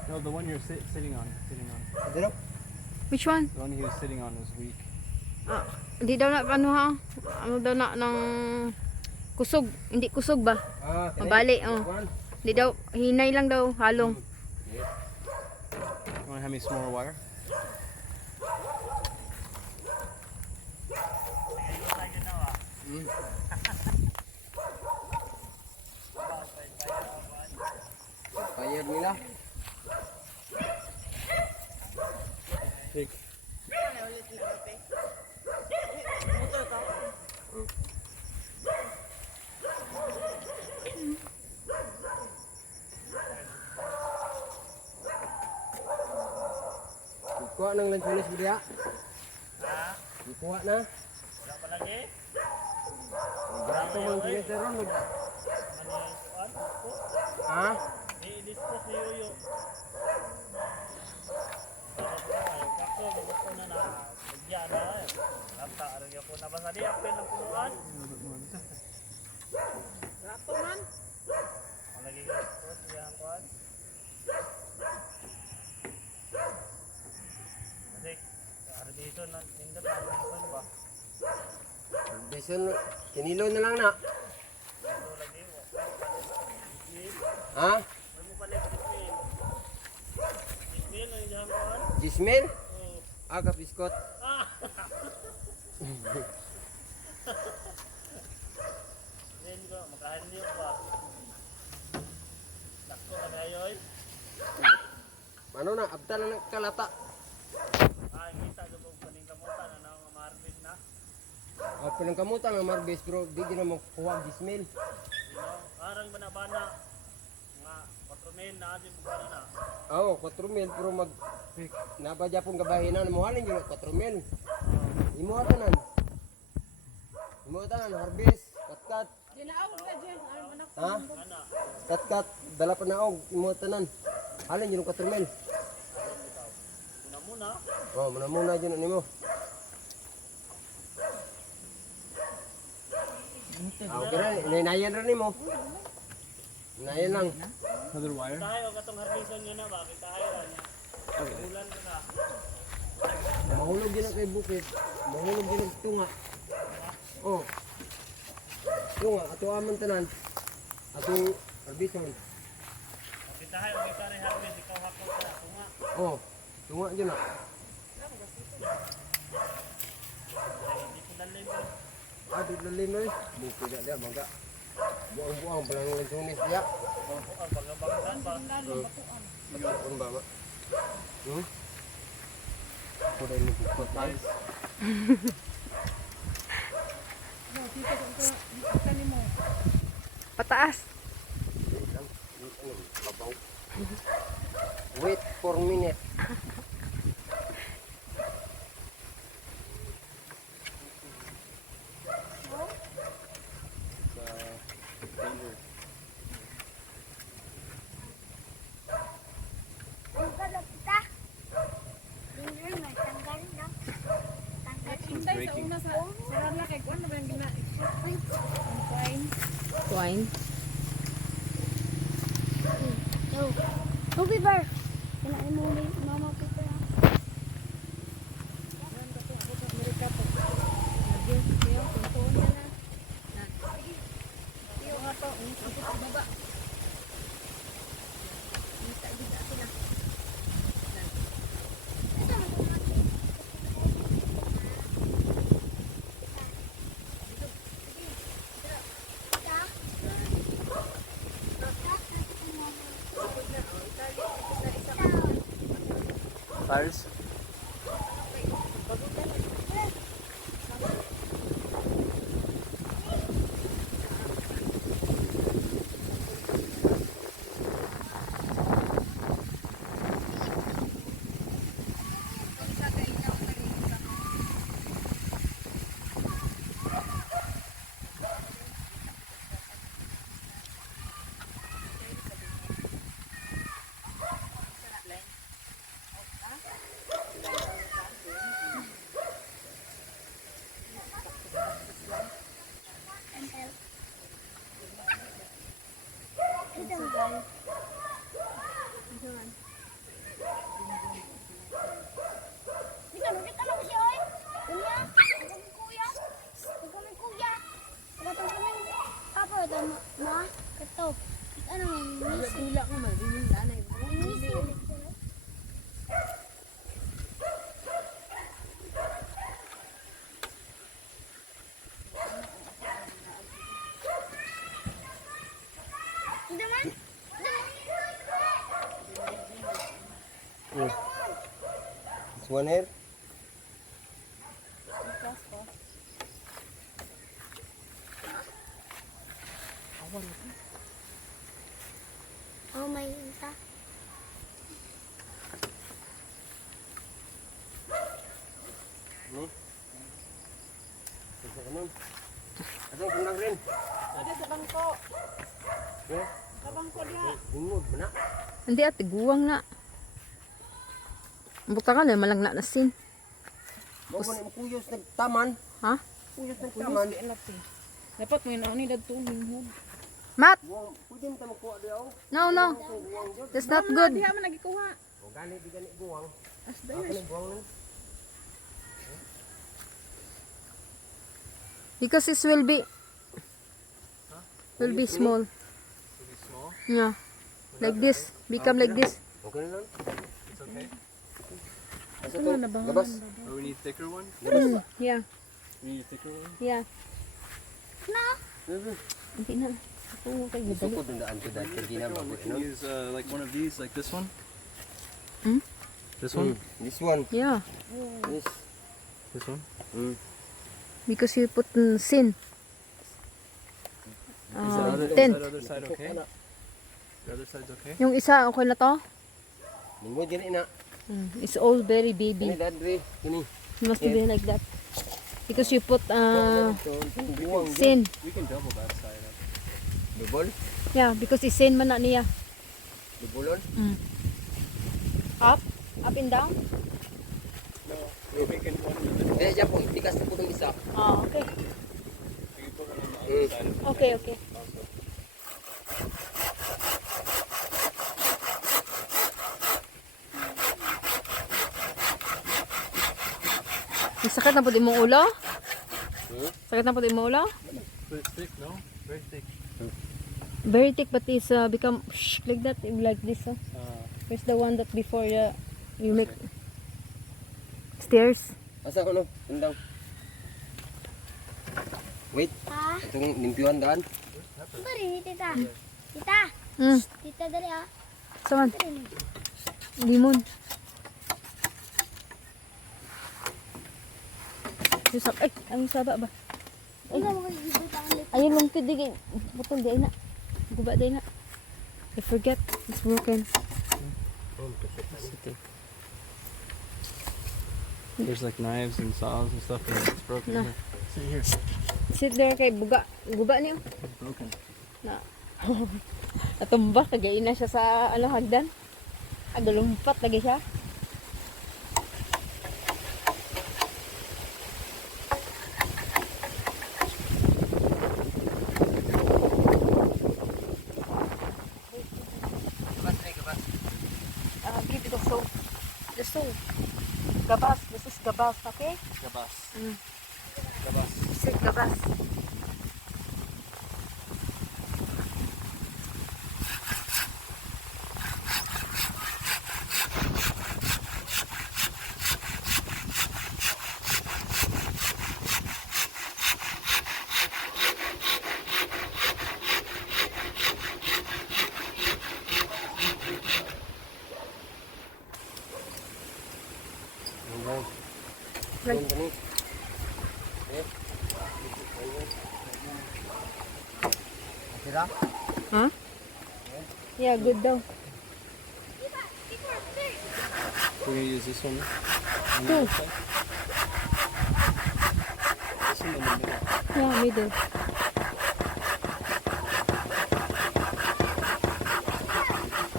No, the one you're sitting on. Hindi daw. Which one? The one he was sitting on was weak. Hindi daw na ano ha? Ano daw na ng kusog. Hindi kusog ba? Mabali. Hindi daw. Hinay lang daw. Halong. You want to have me some more water? Bayad nila. Take. Kuha ng lansunis mo diya. Kuha na. Wala pa lagi. Barato mo lansunis na ron. Ha? I-dispose ni Yoyo. Kako, gusto na na. Bigyan na eh. Rata, arya po na ba sa di? Apel ng punuan. Rato man. Malagi ka dispose niya ang kuhan. Kasi, arbison na nindot. Arbison ba? Bison, kinilo na lang na. Ito lagi. Ha? Ano mo pala Gismil? Gismil, ano yung kuhan? Gismil? Oo. Agap iskot. Ah! Then ko, makahanyo pa. Takto ka ngayon. Ano na, abta na kalata. Ah, kita lubog kaning kamutan na nang marbis na. At pinangkamutan ang marbis pero di gina mo kuha Gismil. Arang bana-bana. Nga 4,000 na adi mo na. Oo, 4,000 pero mag nabadya pong gabahinan mo halin yun 4,000. Imo tanan. Imo tanan harvest, kat-kat. Dinaawag ka diyan, ano manak Ha? ana. Kat-kat dala pa naog imo tanan. Halin yun 4,000. Muna-muna. Oh, muna yun nimo. Okay na, inayan rin nimo. Inayan lang. Another wire? Tayo katong harbison niya na ba? Kita ayo niya. Ulan ka na. Mahulog yun kay bukid. Mahulog yun ang tunga. Oh. Tunga, ato amon tanan. Atong arbison. Kita ayo kita rin harvest ikaw hapon ka tunga. Oh, tunga yun na. Hindi ko dalim. Aduh lalim na eh. Bukid na dia, mangga. Buang-buang palang ng tunis dia. Ang bangga-banggan ba? Pun ba? Ako dahil magkukot na. Pataas. Wait for minute. Breaking. Twine. Ruby Bear. Kinain mo ni Mama Pita. Tires? This one here. Oh, may isa. Ni. Isa kanon. Atong kundang rin. Ada sa bangko. Okay. Abang ko diha. Bungod mo na. Hindi ate, guwang na. Buta ka na, malangna na sin. Mo ni kuyos nagtaman. Ha? Kuyos Kulos nagtaman. di anak eh. Dapat may nauni dadto minghod. Mat! Buwang, pwede mo tayo makuha diyaw. No, no. That's not good. Diha man nagikuha. O gani di gani buwang. As Ako there. ni buwang. Because it will be small. Will be small. Yeah. Like this. Become like this. Okay na lang. It's okay. Asa Ano to? na bangan? Gabas. Or we need thicker one. Yeah. We need a thicker one. Yeah. Bebe. Hindi na. Oo, kay Gusto madali. ko dundaan to dahil hindi na Thicker one. We mabuhay, can no? use like one of these, like this one. Hmm? This one. This one. Yeah. This. This one. Because you put sin. Is Tent. that other side okay? The other side's okay. Yung isa, okay na to? Lingod gani na. It's all very Kani baby. dadri. Kani. It must be like that. Because you put Buwang. sin. We can double that side up. Double. Yeah, because it's sin man na niya. Dubulon. Up? Up and down? We can one with it. Dahil dyan po, tikas na po itong isa. Ah, okay. We can put one on the other side of it. Okay, okay. Sakit na po din mong ulo? Sakit na po din mong ulo? But it's thick, no? Very thick. Very thick but it's become like that, like this. Where's the one that before you make stairs? Asa ko no? Tundang. Wait, Pa, itong limpyuhan daan. bari ni tita. Tita, tita dali ah. Saan? Limon. Susap. Ay, ang saba ba? Ikaw mo kagibot ang lit. Ayun lang di kay butol di ay na. Guba di ay na. I forget. It's broken. There's like knives and saws and stuff, and it's broken. No. Here. Sit here. Sit there kay buga. Guba niyo. It's broken. Na. Natumba kagay na siya sa ano hagdan. Agulumpat lagi siya. Give it a soap. The soap. Gabas. This is gabas, okay? Gabas. Mm. Gabas. Sit gabas. Right. Tira? Huh? Yeah, good daw. We're gonna use this one. On the Two. other side. This one in the middle. Yeah, middle.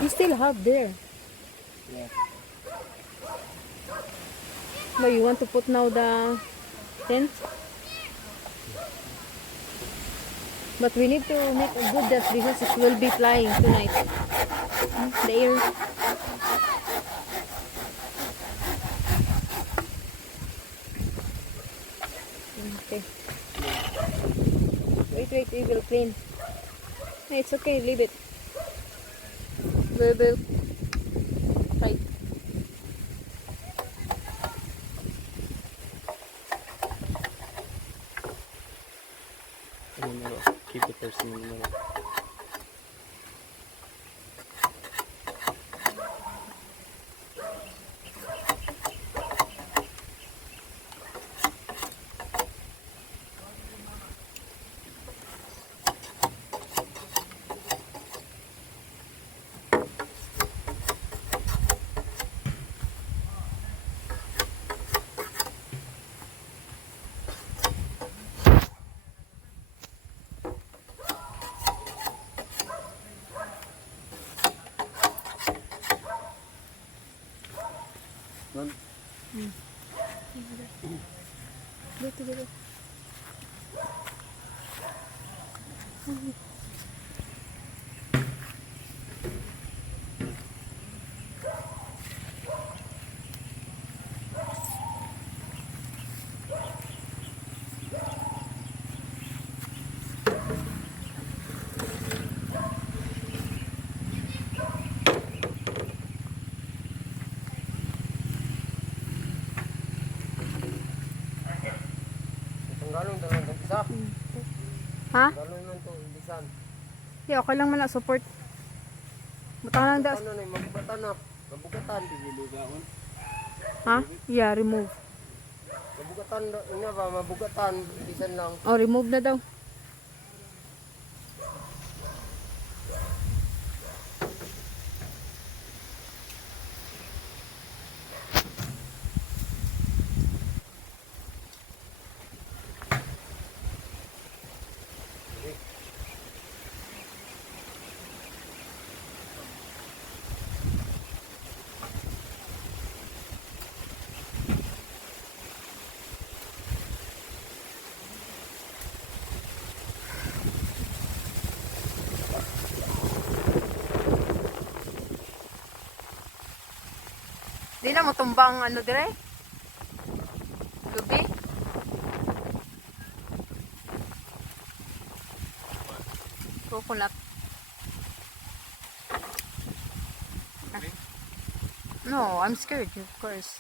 You still have there. Yeah. But you want to put now the tent? But we need to make a good dust because it will be flying tonight. The air. Okay. Wait, we will clean. Hey, it's okay, leave it. We will. Right. In the middle. Keep the person in the middle. Dito, dito. Tanggalon tanan tong isa. Ha? Tanggalon man to ibisan. Di, okay lang man na support. Butang lang daw. Ano na mabugatan na. Mabugatan. Bilugaon. Ha? Yeah, remove. Mabugatan ina ba mabugatan ibisan lang. Oh, remove na daw. Di na mo tumbang ano dire? Lubi? Coconut. No, I'm scared, of course.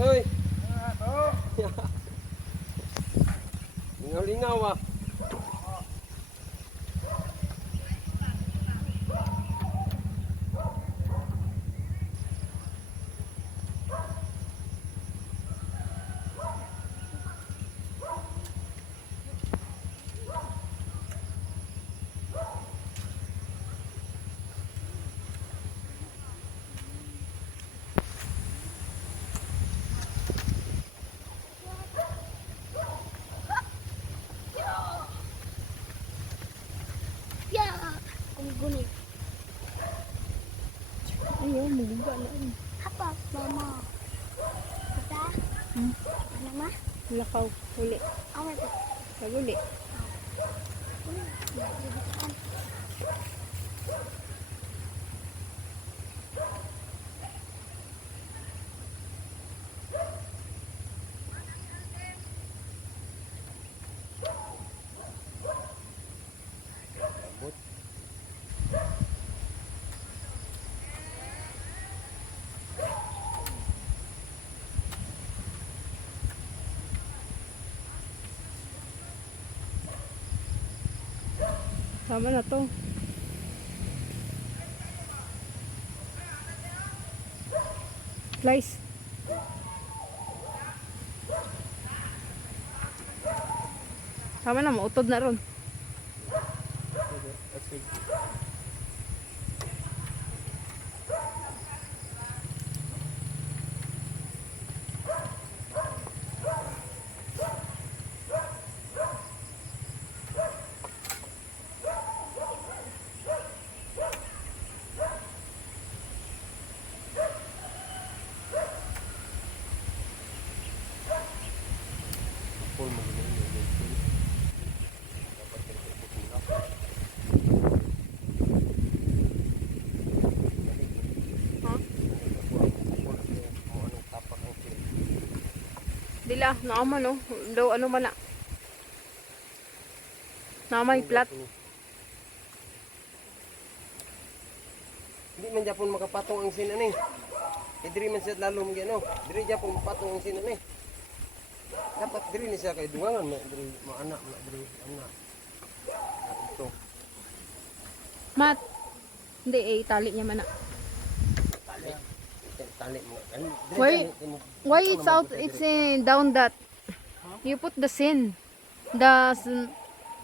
Hoy! Lingaw-lingaw ah. Yeah! Guni-guni. Ayaw, maguga na. Apa, mama? Tita? Ano ma? Lakaw, uli. Awal ka. Paguli. Tama na to. Slice. Tama na, mautod na ron. That's good. Dila, naama no. Daw ano man na. Naamay plat. Hindi man Japon makapatong ang sinan eh. Diri man siya lalo mo gano. Diri Japon mapatong ang sinan eh. Dapat diri ni siya kay dungangan na diri maanak na diri anak. Ito. Mat. Hindi eh, itali niya man na. Tali mo. Why it's out, it's down that. You put the sin.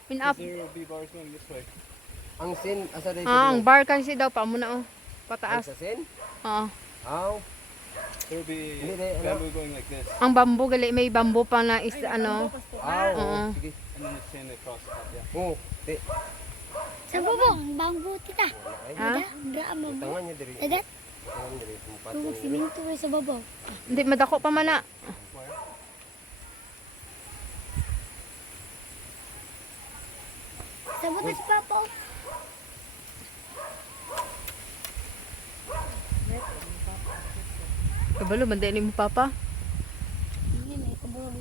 In up. There will be bars going this way. Ang sin asa dai Ang bar kasi daw pa muna oh. Pataas. sa sin? Oo. Aw. There will be Hindi, ano? bamboo going like this. Ang bamboo gali may bamboo pa na is ano. Aw. Oo. Sige. And then it's in across the top, yeah. Oh, di. Sa bubong, bangbo tita. Ha? Dra mo ba? Tangan niya diri. Dadat, Tangan diri mapatong. kung siminto sa babaw. Hindi madako pa man na. Sa butas pa po. Kabalo banda ni mo papa. Hindi na ikabulo.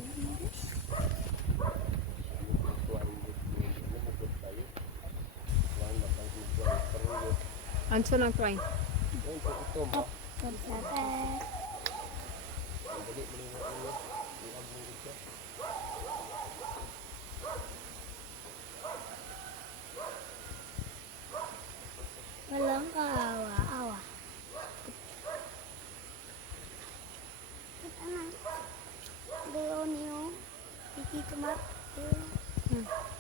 Anso nang try. Ito mo. Kontratet. Walang kaawa-awa. Ano? Dalaw niyo. Titi tomat.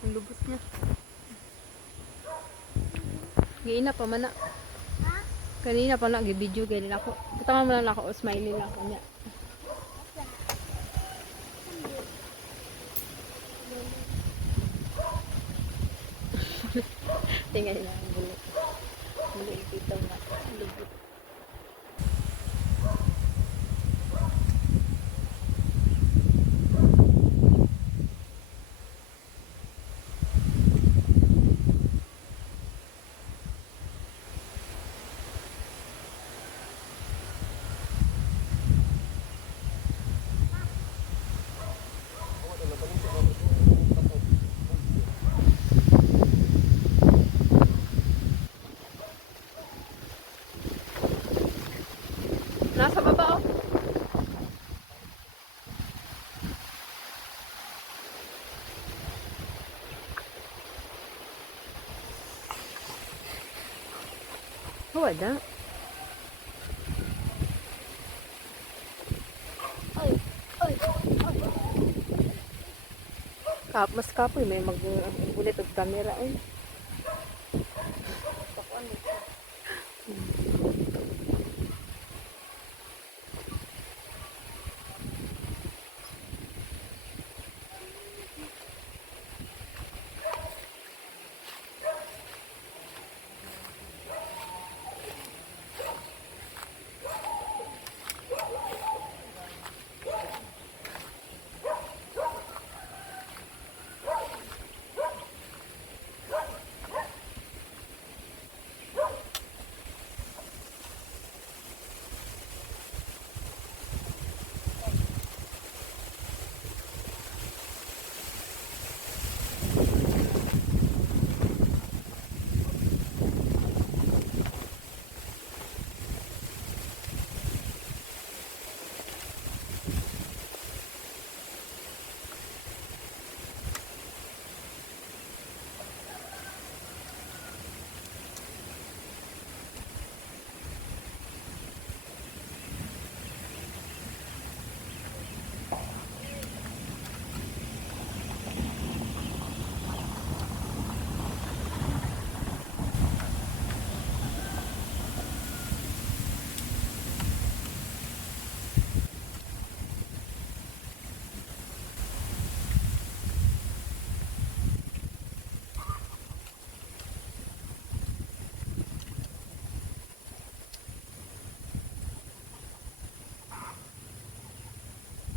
Ang lubos niya. Giina pa man na. Ha? Kanina pa na gi-video kay nila ako. Butang mo lang ako smiley lang ko niya. Tingnan niya ang bulok. Bulok dito na. Lubos. wala. Mas kapoy may mag-ulit og camera eh.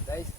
Guys,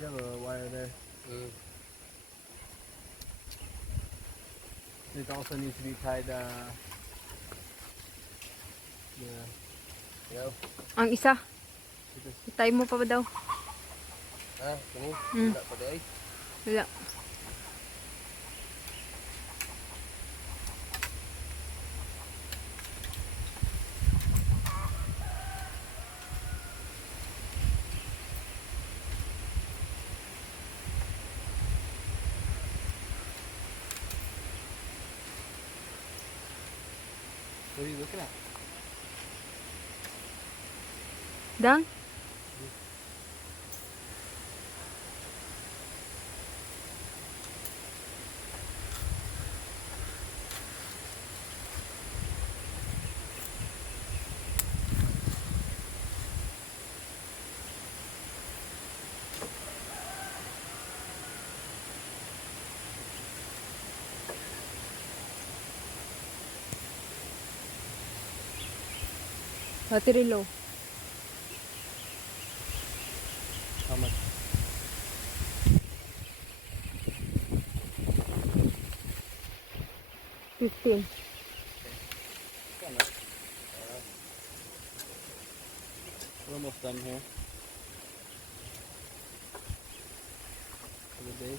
You have a wire there. It also needs to be tied. Yeah. yaw. Ang isa. Itay mo pa ba daw? Ah, kini. Wala pa day. Wala. What are you looking at? Dang? Battery low. How much? 15. We're almost done here for the day.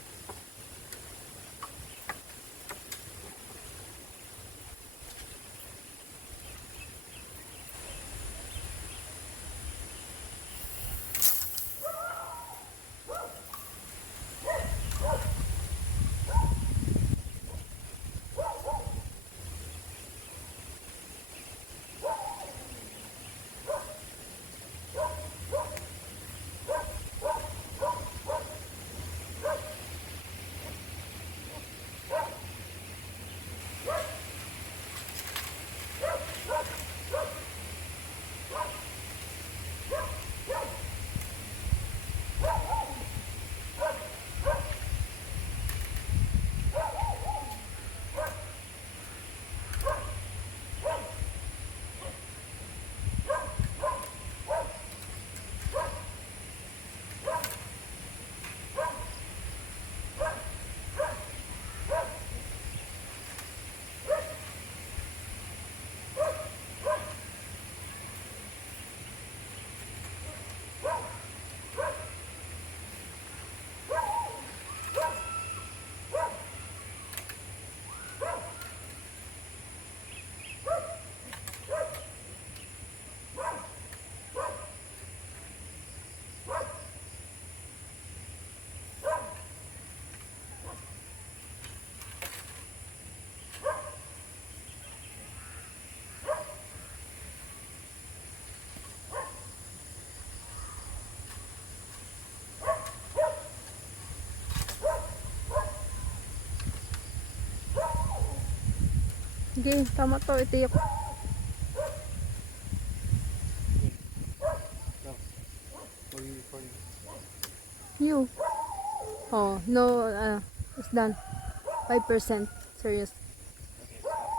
Sige, tama to. Itiyok. You. Oh, no, it's done. 5%. Serious.